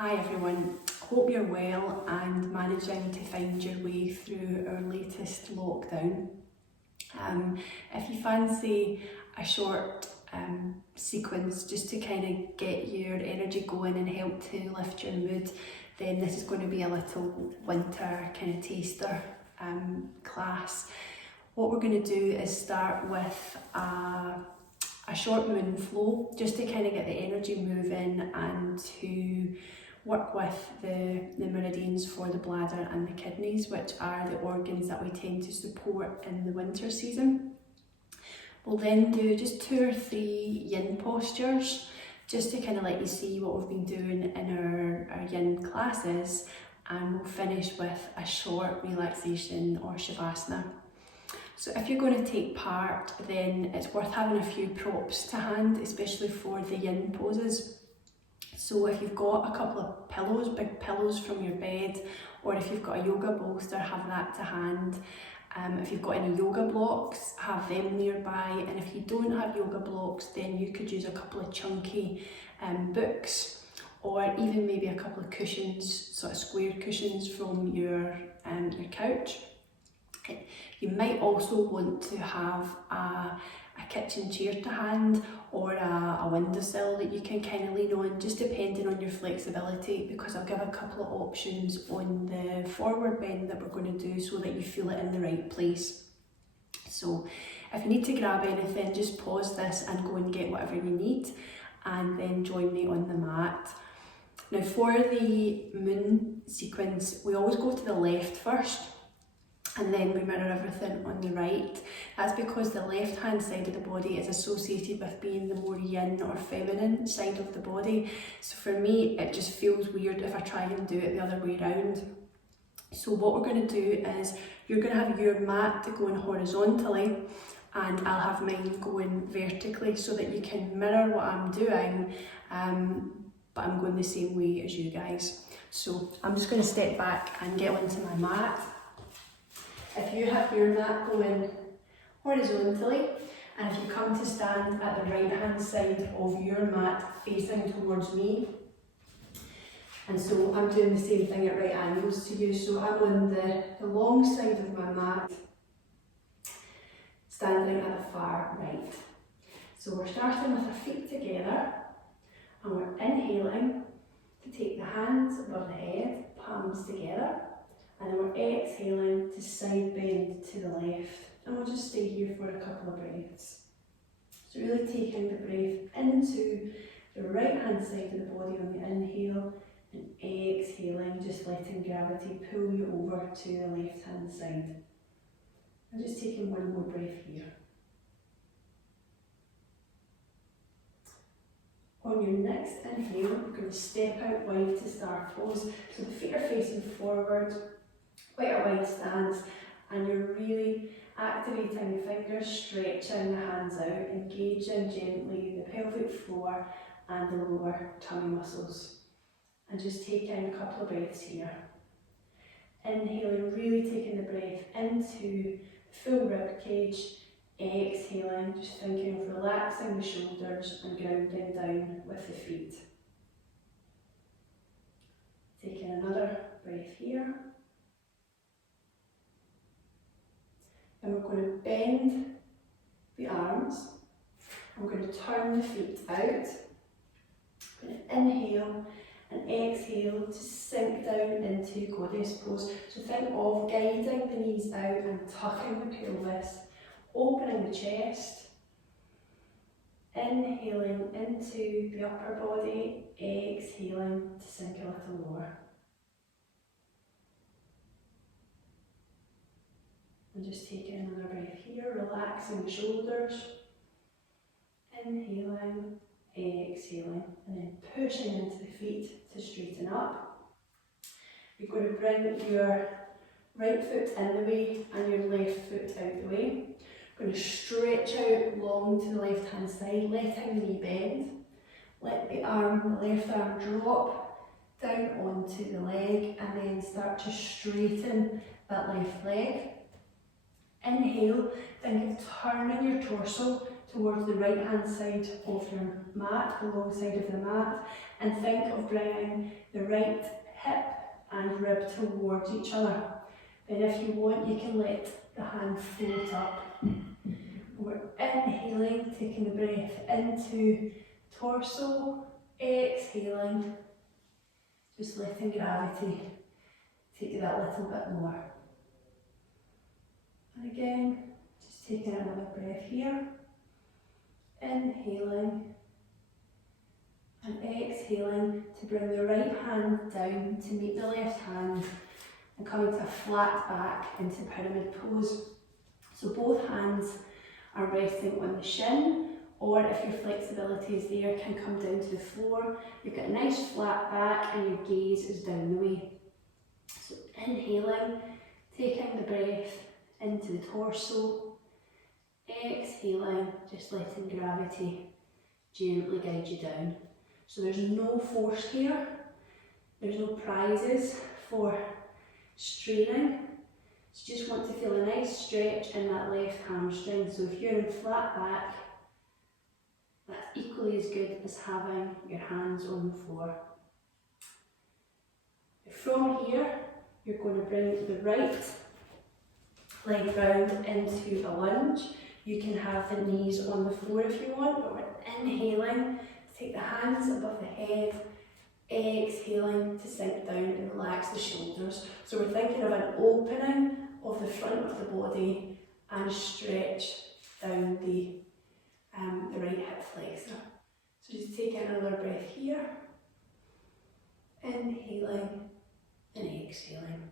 Hi everyone, hope you're well and managing to find your way through our latest lockdown. If you fancy a short sequence just to kind of get your energy going and help to lift your mood, then this is going to be a little winter kind of taster class. What we're going to do is start with a short moon flow just to kind of get the energy moving and to work with the meridians for the bladder and the kidneys, which are the organs that we tend to support in the winter season. We'll then do just 2 or 3 yin postures just to kind of let you see what we've been doing in our yin classes, and we'll finish with a short relaxation or shavasana. So if you're going to take part, then it's worth having a few props to hand, especially for the yin poses. So if you've got a couple of pillows, big pillows from your bed, or if you've got a yoga bolster, have that to hand. If you've got any yoga blocks, have them nearby. And if you don't have yoga blocks, then you could use a couple of chunky books, or even maybe a couple of cushions, sort of square cushions from your couch. You might also want to have a kitchen chair to hand, or a windowsill that you can kind of lean on, just depending on your flexibility, because I'll give a couple of options on the forward bend that we're going to do so that you feel it in the right place. So if you need to grab anything, just pause this and go and get whatever you need, and then join me on the mat. Now for the moon sequence, we always go to the left first, and then we mirror everything on the right. That's because the left hand side of the body is associated with being the more yin or feminine side of the body. So for me, it just feels weird if I try and do it the other way around. So what we're going to do is, you're going to have your mat going horizontally and I'll have mine going vertically, so that you can mirror what I'm doing, but I'm going the same way as you guys. So I'm just going to step back and get onto my mat. If you have your mat going horizontally, and if you come to stand at the right hand side of your mat facing towards me, and so I'm doing the same thing at right angles to you, so I'm on the long side of my mat, standing at the far right. So we're starting with our feet together, and we're inhaling to take the hands above the head, palms together. And then we're exhaling to side bend to the left. And we'll just stay here for a couple of breaths. So really taking the breath into the right hand side of the body on the inhale, and exhaling, just letting gravity pull you over to the left hand side. And just taking one more breath here. On your next inhale, you're going to step out wide to star pose. So the feet are facing forward, quite a wide stance, and you're really activating the fingers, stretching the hands out, engaging gently the pelvic floor and the lower tummy muscles. And just taking a couple of breaths here. Inhaling, really taking the breath into the full rib cage. Exhaling, just thinking of relaxing the shoulders and grounding down with the feet. Taking another breath here. And we're going to bend the arms. I'm going to turn the feet out. I'm going to inhale and exhale to sink down into goddess pose. So think of guiding the knees out and tucking the pelvis, opening the chest. Inhaling into the upper body, exhaling to sink a little lower. And just taking another breath here, relaxing the shoulders. Inhaling, exhaling, and then pushing into the feet to straighten up. You're going to bring your right foot in the way and your left foot out the way. You're going to stretch out long to the left hand side, letting the knee bend. Let the left arm drop down onto the leg, and then start to straighten that left leg. Inhale, think of turning your torso towards the right hand side of your mat, the long side of the mat, And think of bringing the right hip and rib towards each other. Then if you want, you can let the hand float up. We're inhaling, taking the breath into torso, exhaling, just letting gravity take you that little bit more. And again, just taking another breath here, inhaling and exhaling to bring the right hand down to meet the left hand and coming to a flat back into pyramid pose. So both hands are resting on the shin, or if your flexibility is there, can come down to the floor. You've got a nice flat back and your gaze is down the way. So inhaling, taking the breath into the torso, exhaling, just letting gravity gently guide you down. So there's no force here, there's no prizes for straining. So you just want to feel a nice stretch in that left hamstring. So if you're in flat back, that's equally as good as having your hands on the floor. From here, you're going to bring the right leg round into a lunge. You can have the knees on the floor if you want, but we're inhaling to take the hands above the head, exhaling to sink down and relax the shoulders. So we're thinking of an opening of the front of the body and stretch down the right hip flexor. So just take another breath here, inhaling and exhaling.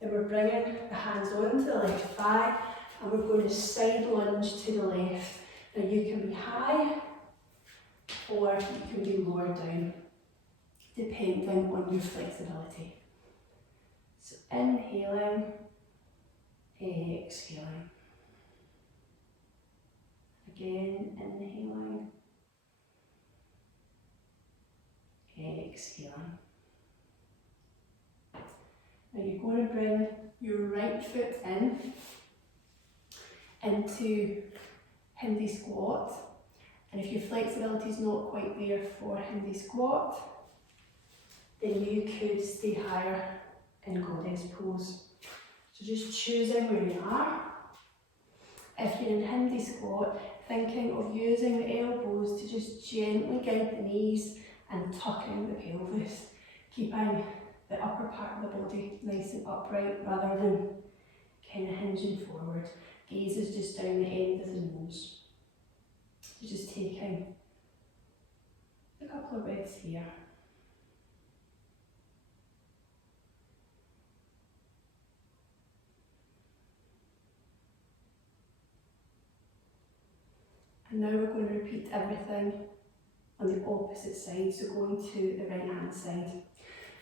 Then we're bringing the hands onto the left thigh and we're going to side lunge to the left. Now you can be high or you can be lower down, depending on your flexibility. So inhaling, exhaling. Again, inhaling, exhaling. Now you're going to bring your right foot into Hindi squat. And if your flexibility is not quite there for Hindi squat, then you could stay higher in goddess pose. So just choosing where you are. If you're in Hindi squat, thinking of using the elbows to just gently guide the knees and tucking the pelvis, keeping the upper part of the body nice and upright rather than kind of hinging forward. Gaze is just down the end of the nose. So just taking a couple of breaths here. And now we're going to repeat everything on the opposite side, so going to the right hand side.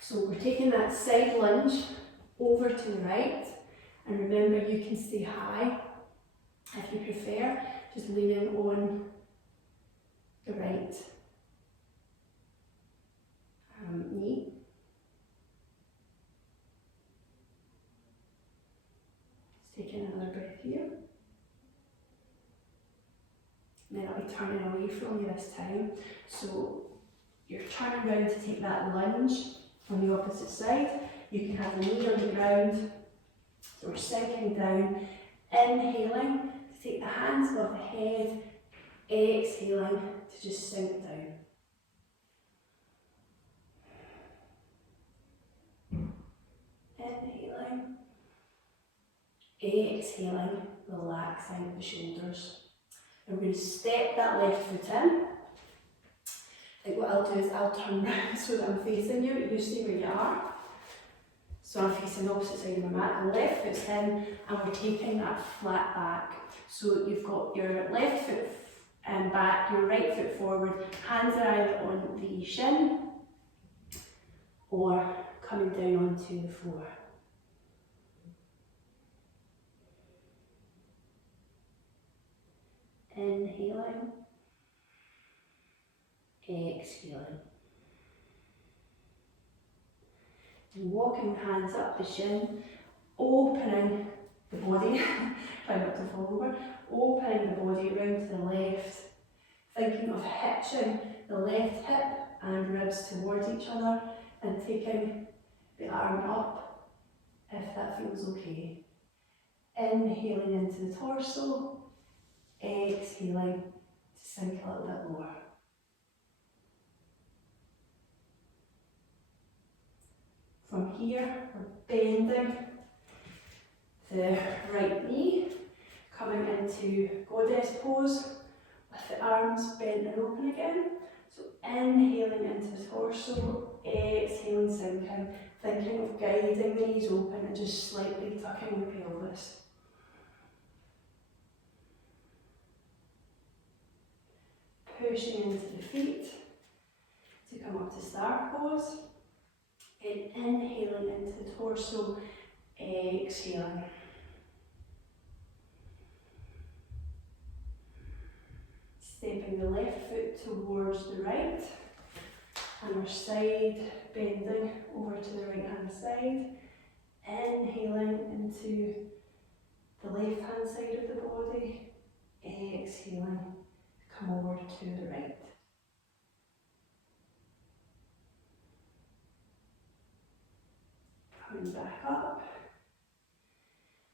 So we're taking that side lunge over to the right, and remember you can stay high if you prefer, just leaning on the right knee. Just taking another breath here. And then I'll be turning away from you this time. So you're turning around to take that lunge on the opposite side. You can have the knee on the ground. So we're sinking down, inhaling to take the hands above the head, exhaling to just sink down. Inhaling, exhaling, relaxing the shoulders. And we're going to step that left foot in. I think what I'll do is I'll turn round so that I'm facing you, but you stay where you are. So I'm facing the opposite side of my mat. The left foot's in and we're taking that flat back. So you've got your left foot back, your right foot forward, hands are either on the shin or coming down onto the floor. Inhaling, exhaling. And walking the hands up the shin, opening the body, try not to fall over, opening the body round to the left, thinking of hitching the left hip and ribs towards each other and taking the arm up if that feels okay. Inhaling into the torso, exhaling to sink a little bit lower. From here, we're bending the right knee, coming into goddess pose with the arms bent and open again. So inhaling into the torso, exhaling, sinking, thinking of guiding the knees open and just slightly tucking the pelvis. Pushing into the feet to come up to star pose. And inhaling into the torso, exhaling. Stepping the left foot towards the right, and our side bending over to the right hand side. Inhaling into the left hand side of the body, exhaling, come over to the right. Coming back up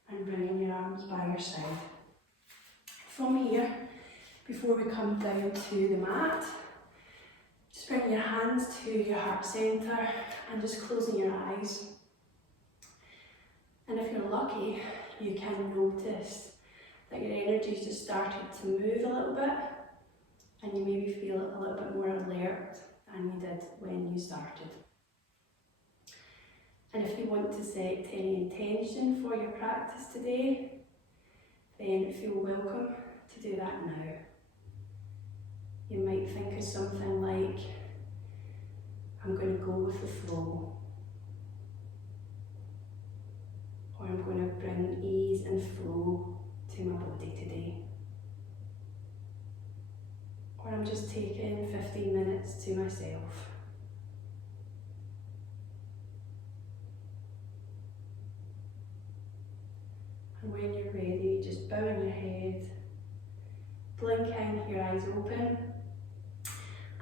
and bringing your arms by your side. From here, before we come down to the mat, just bring your hands to your heart centre and just closing your eyes. And if you're lucky, you can notice that your energy's just started to move a little bit and you maybe feel a little bit more alert than you did when you started. And if you want to set any intention for your practice today, then feel welcome to do that now. You might think of something like, I'm going to go with the flow, or I'm going to bring ease and flow to my body today, or I'm just taking 15 minutes to myself. And when you're ready, just bowing your head, blinking, your eyes open.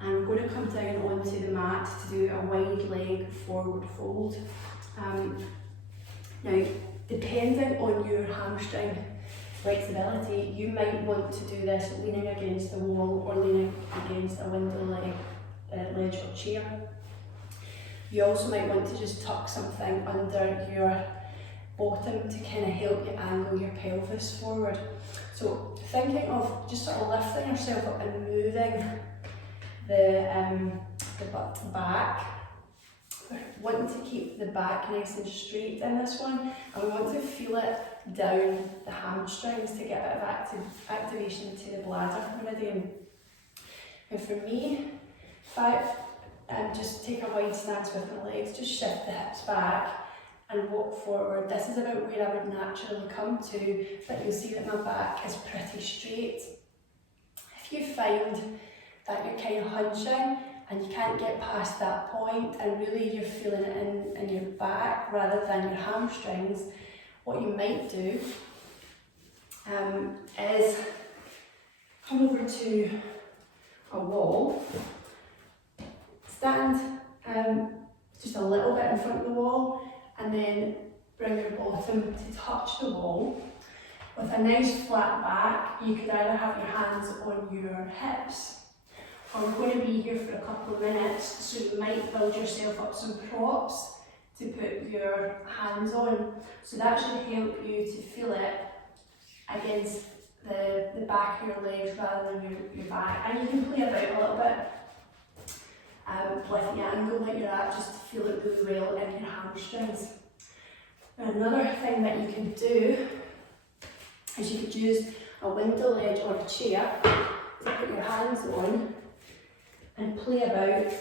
And we're going to come down onto the mat to do a wide leg forward fold. Now, depending on your hamstring flexibility, you might want to do this leaning against the wall or leaning against a window ledge or chair. You also might want to just tuck something under your bottom to kind of help you angle your pelvis forward. So thinking of just sort of lifting yourself up and moving the butt back. We're wanting to keep the back nice and straight in this one, and we want to feel it down the hamstrings to get a bit of activation to the bladder meridian. And for me, if I just take a wide stance with my legs, just shift the hips back and walk forward. This is about where I would naturally come to, but you'll see that my back is pretty straight. If you find that you're kind of hunching and you can't get past that point and really you're feeling it in your back rather than your hamstrings, what you might do is come over to a wall, stand just a little bit in front of the wall, and then bring your bottom to touch the wall. With a nice flat back, you could either have your hands on your hips, or we're going to be here for a couple of minutes, so you might build yourself up some props to put your hands on. So that should help you to feel it against the back of your legs rather than your back. And you can play about a little bit with the angle that you're at, just to feel it really well in your hamstrings. Another thing that you can do is you could use a window ledge or a chair to put your hands on and play about.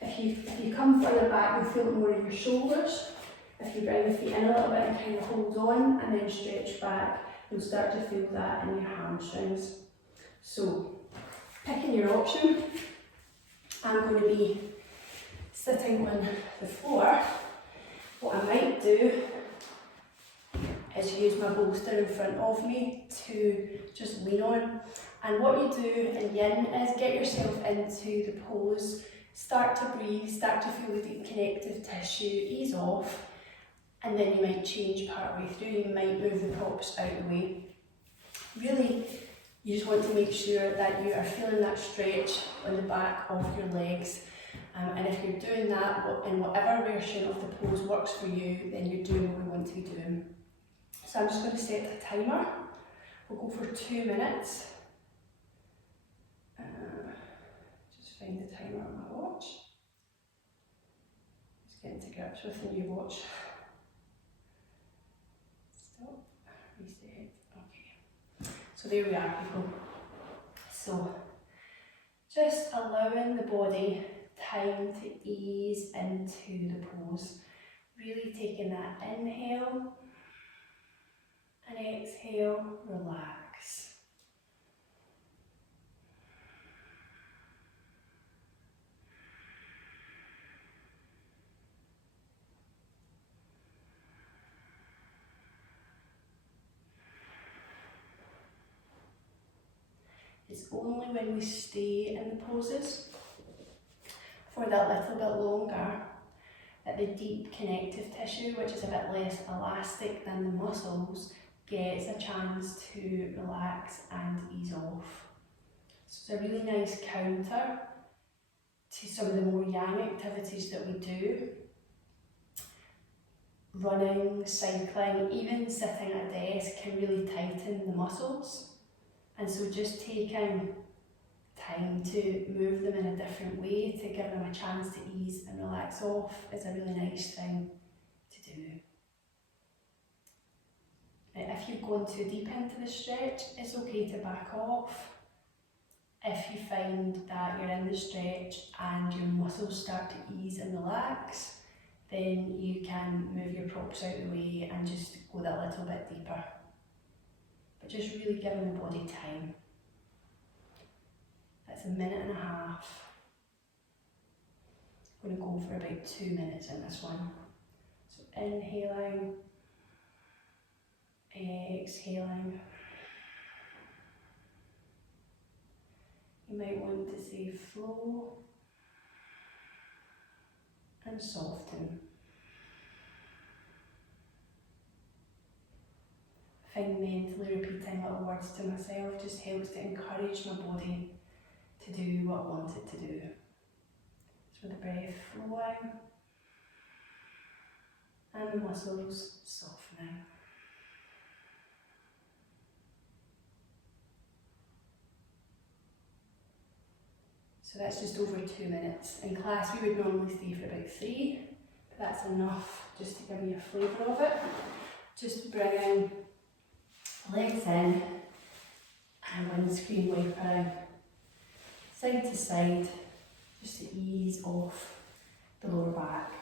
If you come further back, you'll feel it more in your shoulders. If you bring the feet in a little bit and kind of hold on and then stretch back, you'll start to feel that in your hamstrings. So, picking your option, I'm going to be sitting on the floor. What I might do is use my bolster in front of me to just lean on, And what you do in yin is get yourself into the pose, start to breathe, start to feel the deep connective tissue, ease off, and then you might change part way through, you might move the props out of the way. Really, you just want to make sure that you are feeling that stretch on the back of your legs. And if you're doing that in whatever version of the pose works for you, then you're doing what we want to be doing. So I'm just going to set a timer. We'll go for 2 minutes. Just find the timer on my watch. Just getting to grips with the new watch. Stop, reset, okay. So there we are, people. So just allowing the body time to ease into the pose. Really taking that inhale and exhale, relax. It's only when we stay in the poses for that little bit longer that the deep connective tissue, which is a bit less elastic than the muscles, gets a chance to relax and ease off. So it's a really nice counter to some of the more yang activities that we do. Running, cycling, even sitting at a desk can really tighten the muscles. And so just taking time to move them in a different way, to give them a chance to ease and relax off, is a really nice thing to do. Now, if you've gone too deep into the stretch, it's okay to back off. If you find that you're in the stretch and your muscles start to ease and relax, then you can move your props out of the way and just go that little bit deeper. But just really giving the body time. That's 1.5 minutes. I'm going to go for about 2 minutes in this one. So inhaling, exhaling. You might want to say flow and soften. I find mentally repeating little words to myself just helps to encourage my body to do what I want it to do. So the breath flowing and the muscles softening. So that's just over 2 minutes. In class we would normally stay for about 3, but that's enough just to give me a flavour of it. Just bringing legs in and windscreen wipering side to side just to ease off the lower back.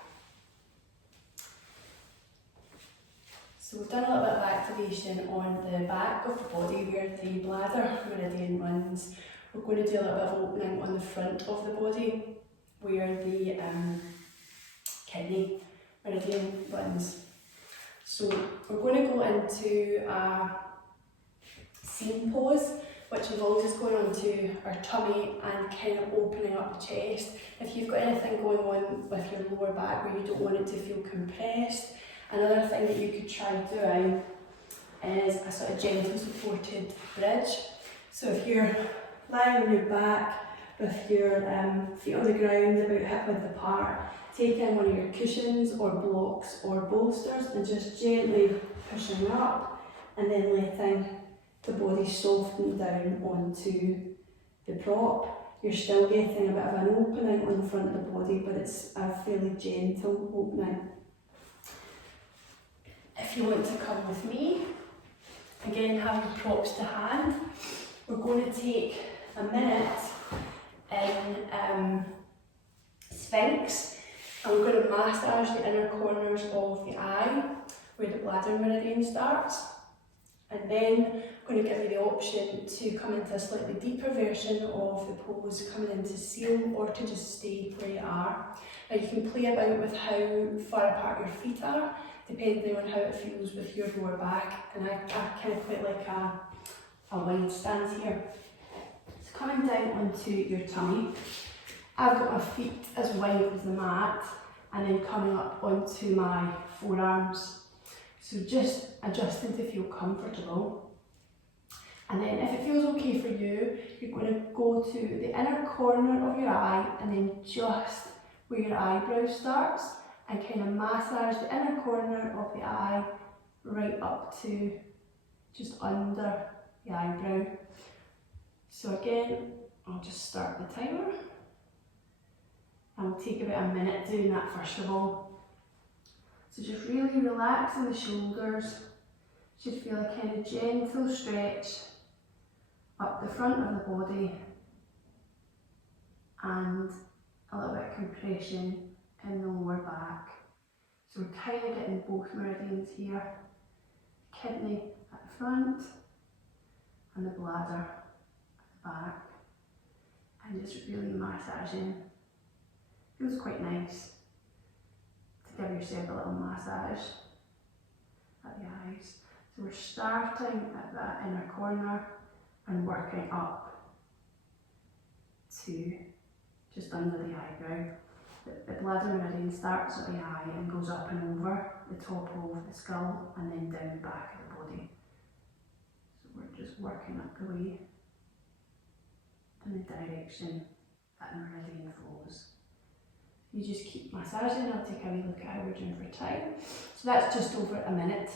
So we've done a little bit of activation on the back of the body where the bladder meridian runs. We're going to do a little bit of opening on the front of the body where the kidney meridian runs. So we're going to go into a seam pose, which involves us going onto our tummy and kind of opening up the chest. If you've got anything going on with your lower back where you don't want it to feel compressed, another thing that you could try doing is a sort of gentle supported bridge. So if you're lying on your back with your feet on the ground about hip width apart, taking one of your cushions or blocks or bolsters and just gently pushing up and then letting the body soften down onto the prop. You're still getting a bit of an opening on the front of the body, but it's a fairly gentle opening. If you want to come with me, again have your props to hand. We're going to take a minute in Sphinx, and we're going to massage the inner corners of the eye where the bladder meridian starts. And then I'm going to give you the option to come into a slightly deeper version of the pose, coming into seal, or to just stay where you are. Now you can play about with how far apart your feet are, depending on how it feels with your lower back. And I kind of quite like a wide stance here. coming down onto your tummy. I've got my feet as wide as the mat and then coming up onto my forearms. So just adjusting to feel comfortable. And then if it feels okay for you, you're going to go to the inner corner of your eye and then just where your eyebrow starts and kind of massage the inner corner of the eye right up to just under the eyebrow. So again, I'll just start the timer. And we'll take about a minute doing that first of all. So just really relaxing the shoulders. Should feel a kind of gentle stretch up the front of the body and a little bit of compression in the lower back. So we're kind of getting both meridians here. Kidney at the front and the bladder at the back. And just really massaging. Feels quite nice to give yourself a little massage at the eyes. So we're starting at that inner corner and working up to just under the eyebrow. The bladder meridian starts at the eye and goes up and over the top of the skull and then down the back of the body. So we're just working up the way in the direction that the meridian flows. You just keep massaging. I'll take a wee look at how we're doing for time. So that's just over a minute.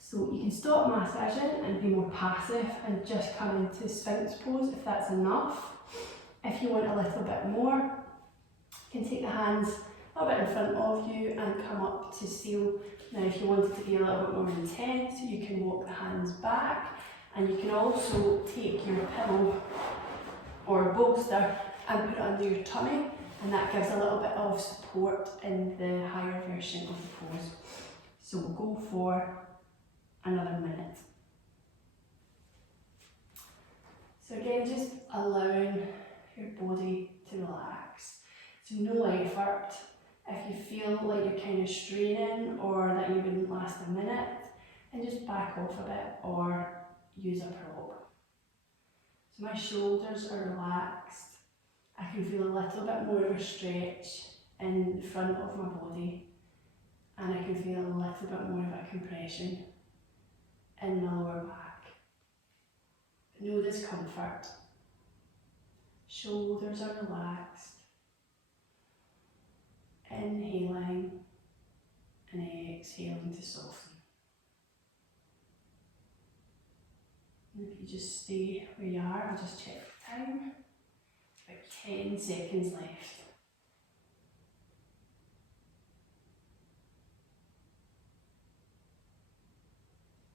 So you can stop massaging and be more passive and just come into Sphinx pose if that's enough. If you want a little bit more, you can take the hands a little bit in front of you and come up to seal. Now if you want it to be a little bit more intense, you can walk the hands back, and you can also take your pillow or bolster and put it under your tummy, and that gives a little bit of support in the higher version of the pose. So we'll go for another minute. So again, just allowing your body to relax. So no effort. If you feel like you're kind of straining or that you wouldn't last a minute, then just back off a bit or use a prop. So my shoulders are relaxed. I can feel a little bit more of a stretch in the front of my body, and I can feel a little bit more of a compression in the lower back. But no discomfort. Shoulders are relaxed. Inhaling and exhaling to soften. And if you just stay where you are, I'll just check the time. About 10 seconds left.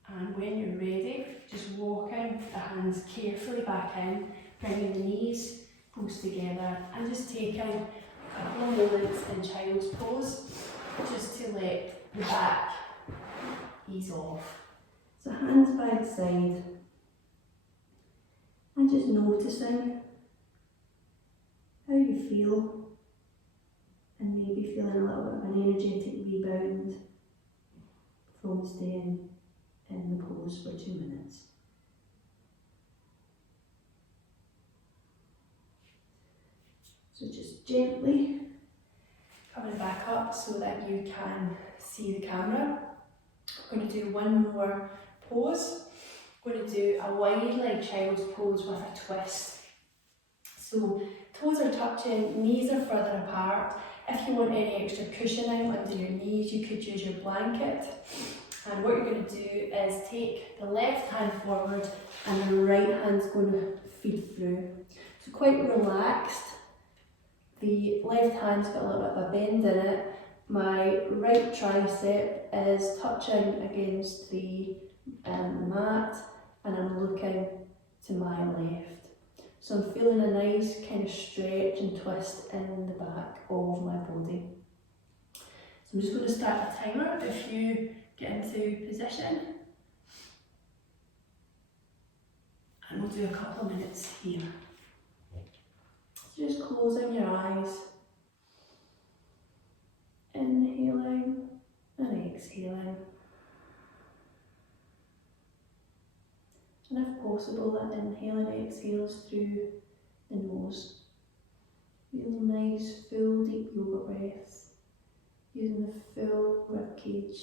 And when you're ready, just walking the hands carefully back in, bringing the knees close together, and just taking a couple of moments in child's pose, just to let the back ease off. So hands by the side, and just noticing how you feel, and maybe feeling a little bit of an energetic rebound from staying in the pose for 2 minutes. So just gently coming back up so that you can see the camera. I'm going to do one more pose. I'm going to do a wide leg child's pose with a twist. So toes are touching, knees are further apart. If you want any extra cushioning under your knees, you could use your blanket. And what you're going to do is take the left hand forward and the right hand's going to feed through. So quite relaxed. The left hand's got a little bit of a bend in it. My right tricep is touching against the mat, and I'm looking to my left. So I'm feeling a nice kind of stretch and twist in the back of my body. So I'm just going to start a timer if you get into position. And we'll do a couple of minutes here. So just closing your eyes. Inhaling and exhaling. And if possible that inhale and exhales through the nose. Really nice, full, deep yoga breaths, using the full rib cage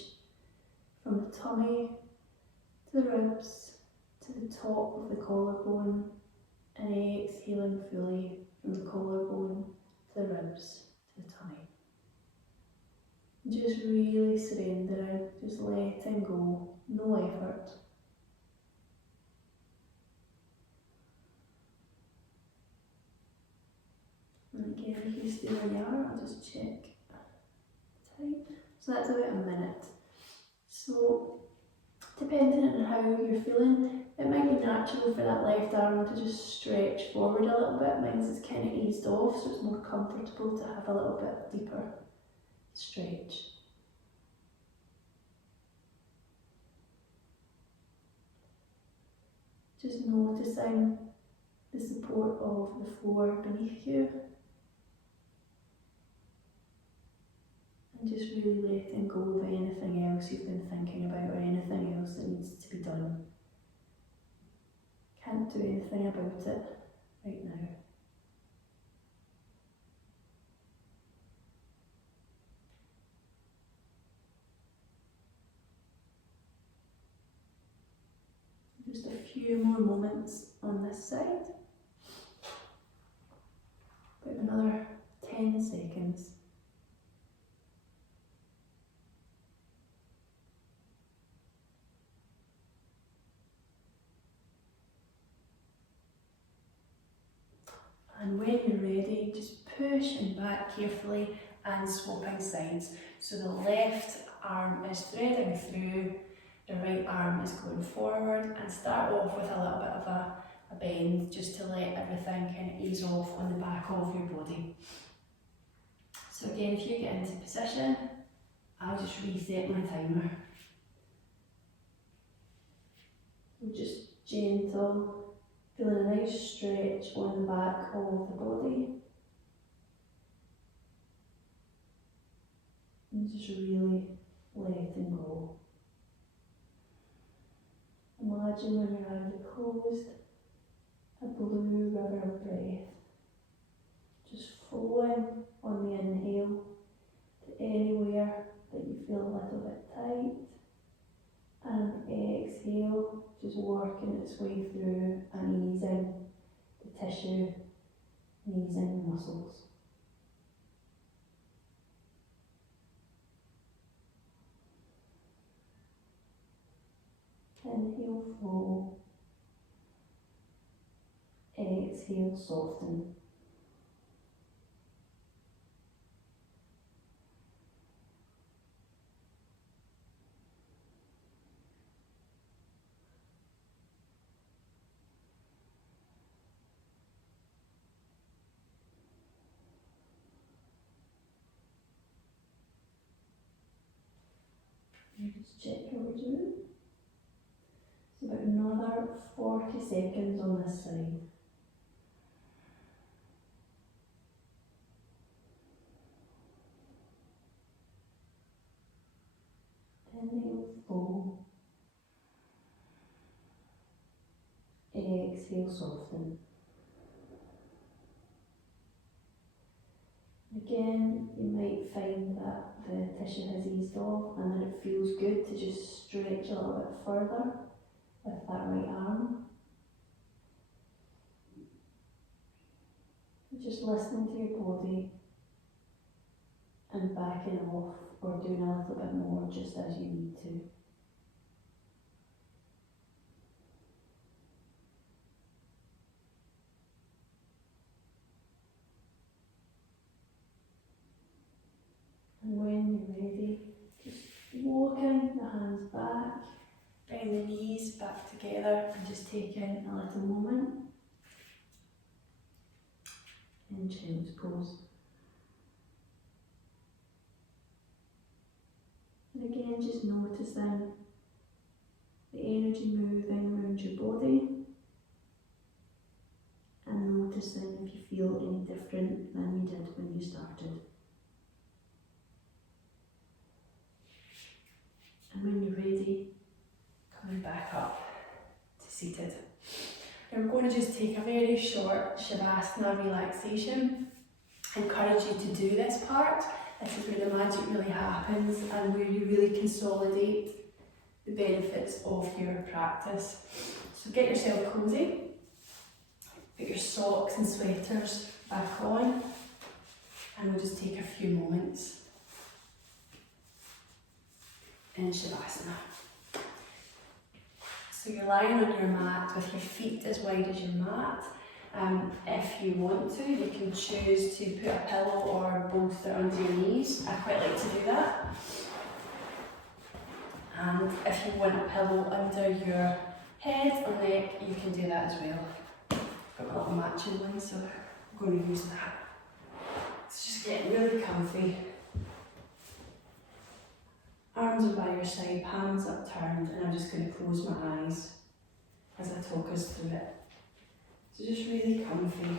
from the tummy to the ribs to the top of the collarbone, and exhaling fully from the collarbone to the ribs to the tummy. Just really surrendering, just letting go, no effort. And again, if you stay where you are, I'll just check time. So that's about a minute. So depending on how you're feeling, it might be natural for that left arm to just stretch forward a little bit. Mine's is kind of eased off, so it's more comfortable to have a little bit deeper stretch. Just noticing the support of the floor beneath you, and just really letting go of anything else you've been thinking about or anything else that needs to be done. Can't do anything about it right now. Just a few more moments on this side. About another 10 seconds. And when you're ready, just pushing back carefully and swapping sides. So the left arm is threading through, the right arm is going forward, and start off with a little bit of a bend just to let everything kind of ease off on the back of your body. So again, if you get into position, I'll just reset my timer. So just gentle, feeling a nice stretch on the back of the body. And just really letting go. Imagine when your eyes are closed, a blue river of breath, just flowing on the inhale to anywhere that you feel a little bit tight, and exhale, just working its way through and easing the tissue and easing the muscles. Inhale, flow. Exhale, soften. You just check how we're doing. It's about another 40 seconds on this side. Inhale, flow. Exhale, soften. Again, you might find that the tissue has eased off and that it feels good to just stretch a little bit further with that right arm. Just listening to your body and backing off or doing a little bit more just as you need to. And when you're ready, just walking the hands back, bring the knees back together and just taking a little moment in child's pose. And again, just noticing the energy moving around your body and noticing if you feel any different than you did when you started. And when you're ready, coming back up to seated. Now we're going to just take a very short Shavasana relaxation. I encourage you to do this part. This is where the magic really happens and where you really consolidate the benefits of your practice. So get yourself cozy, put your socks and sweaters back on, and we'll just take a few moments in Shavasana. So you're lying on your mat with your feet as wide as your mat. If you want to, you can choose to put a pillow or a bolster under your knees. I quite like to do that. And if you want a pillow under your head or neck, you can do that as well. I've got a little matching one, so I'm going to use that. It's just getting really comfy. Arms are by your side, palms upturned, and I'm just going to close my eyes as I talk us through it. So just really comfy.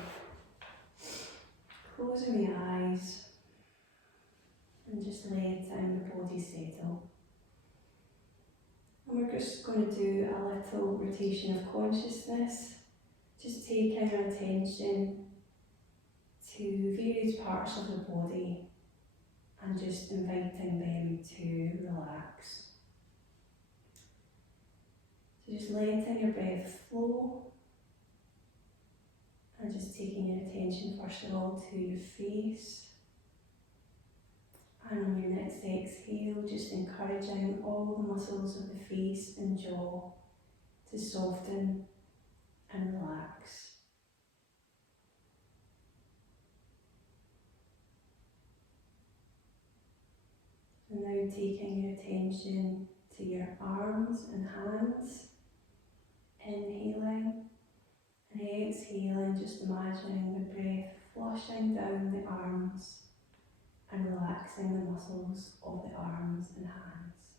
Closing the eyes and just letting the body settle. And we're just going to do a little rotation of consciousness, just taking our attention to various parts of the body and just inviting them to relax. So just letting your breath flow and just taking your attention first of all to your face. And on your next exhale, just encouraging all the muscles of the face and jaw to soften and relax. So now taking your attention to your arms and hands, inhaling and exhaling, just imagining the breath flushing down the arms and relaxing the muscles of the arms and hands.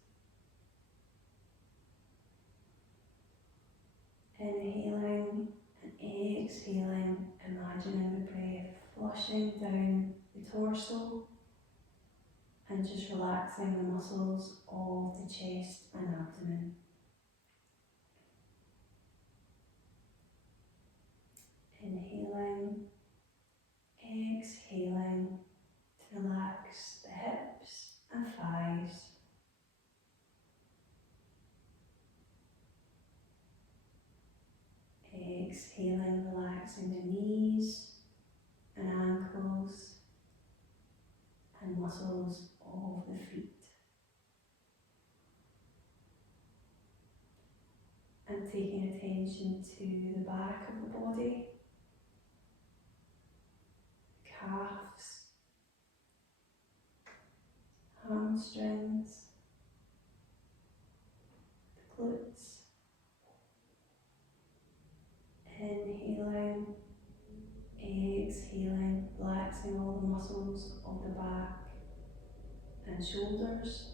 Inhaling and exhaling, imagining the breath flushing down the torso and just relaxing the muscles of the chest and abdomen. Inhaling, exhaling to relax the hips and thighs. Exhaling, relaxing the knees and ankles and muscles of the feet. And taking attention to the back of the body, calves, hamstrings, the glutes. Inhaling, exhaling, relaxing all the muscles of the back and shoulders,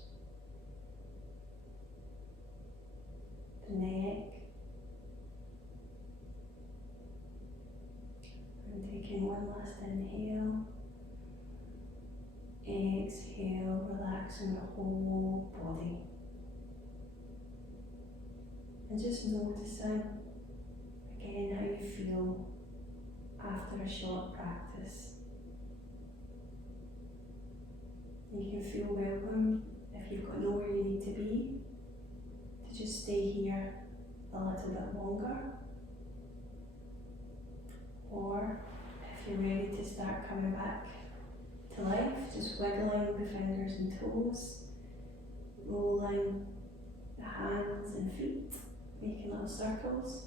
the neck, and taking one last inhale, exhale, relaxing the whole body, and just noticing again how you feel after a short practice. You can feel welcome if you've got nowhere you need to be, to just stay here a little bit longer. Or if you're ready to start coming back to life, just wiggling the fingers and toes, rolling the hands and feet, making little circles,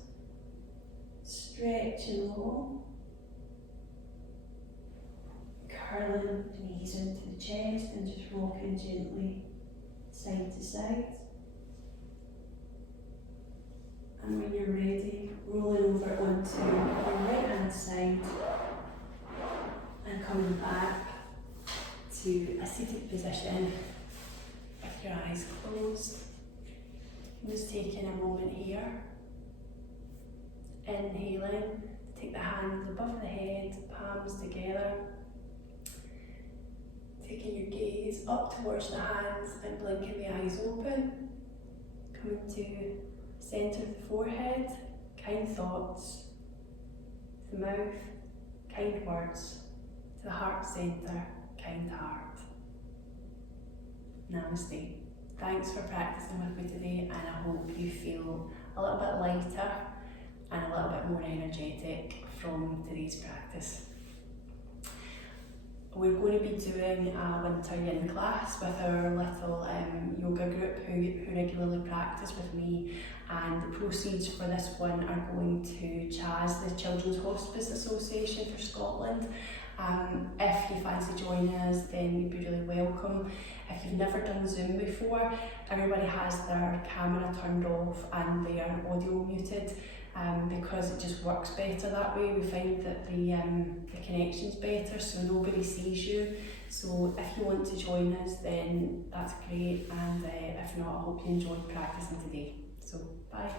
stretching long, curling the knees into the chest and just rocking gently side to side. And when you're ready, rolling over onto your right hand side and coming back to a seated position with your eyes closed. Just taking a moment here, inhaling, take the hands above the head, palms together, taking your gaze up towards the hands and blinking the eyes open, coming to centre of the forehead, kind thoughts, To the mouth, kind words. To the heart centre, kind heart. Namaste. Thanks for practicing with me today, and I hope you feel a little bit lighter and a little bit more energetic from today's practice. We're going to be doing a winter yin class with our little yoga group who regularly practice with me, and the proceeds for this one are going to CHAS, the Children's Hospice Association for Scotland. If you fancy joining us, then you'd be really welcome. If you've never done Zoom before, everybody has their camera turned off and their audio muted. Because it just works better that way. We find that the connection's better, so nobody sees you. So if you want to join us, then that's great, and if not, I hope you enjoyed practicing today. So bye.